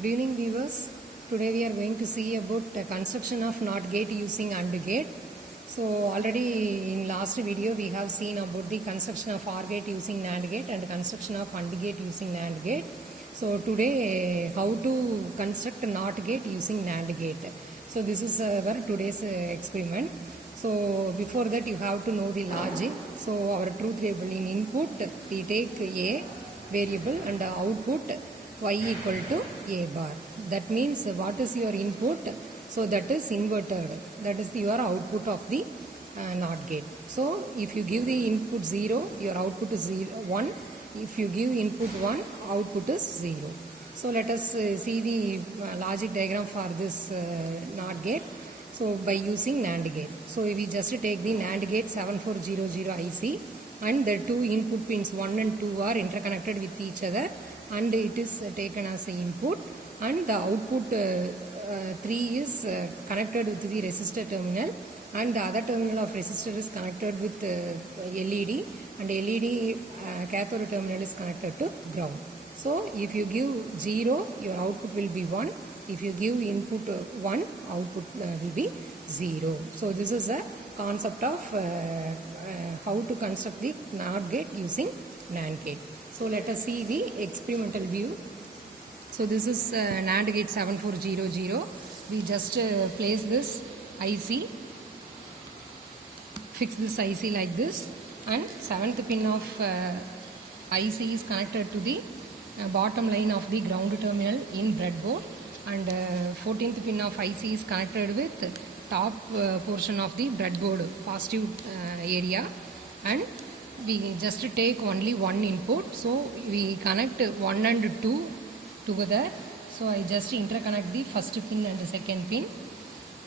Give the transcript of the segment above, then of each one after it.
Good evening viewers. Today we are going to see about the construction of NOT gate using AND gate. So already in last video we have seen about the construction of OR gate using NAND gate and construction of AND gate using NAND gate. So today how to construct NOT gate using NAND gate. So this is our today's experiment. So before that you have to know the logic. So our truth table in input we take A variable and output y equal to a bar. That means what is your input? So that is inverted. That is your output of the NOT gate. So if you give the input 0, your output is 1. If you give input 1, output is 0. So let us see the logic diagram for this NOT gate. So by using NAND gate. So we just take the NAND gate 7400 IC and the two input pins 1 and 2 are interconnected with each other, and it is taken as an input, and the output 3 is connected with the resistor terminal, and the other terminal of resistor is connected with LED, and LED cathode terminal is connected to ground. So if you give 0, your output will be 1. If you give input 1, output will be 0. So this is a concept of how to construct the NOT gate using NAND gate. So let us see the experimental view. So this is NAND gate 7400. We just place this IC, fix this IC like this, and 7th pin of IC is connected to the bottom line of the ground terminal in breadboard, and 14th pin of IC is connected with top portion of the breadboard positive area, and we just take only one input. So we connect 1 and 2 together. So I just interconnect the first pin and the second pin,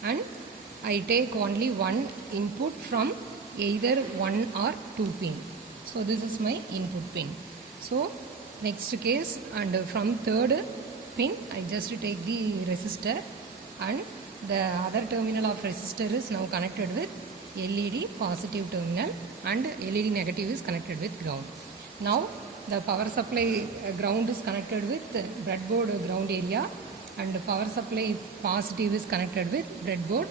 and I take only one input from either 1 or 2 pin. So this is my input pin. So next case, and from third pin I just take the resistor, and the other terminal of resistor is now connected with LED positive terminal, and LED negative is connected with ground. Now the power supply ground is connected with breadboard ground area, and the power supply positive is connected with breadboard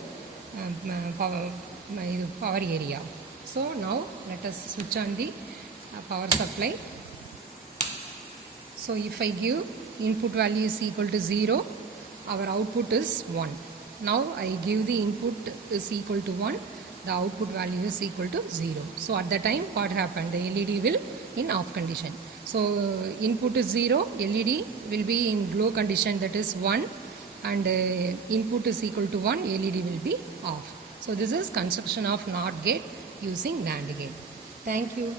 power area. So now let us switch on the power supply. So if I give input value is equal to 0, our output is 1. Now I give the input is equal to 1, the output value is equal to 0. So at the time what happened? The LED will in off condition. So input is 0, LED will be in glow condition, that is 1, and input is equal to 1, LED will be off. So this is construction of NOT gate using NAND gate. Thank you.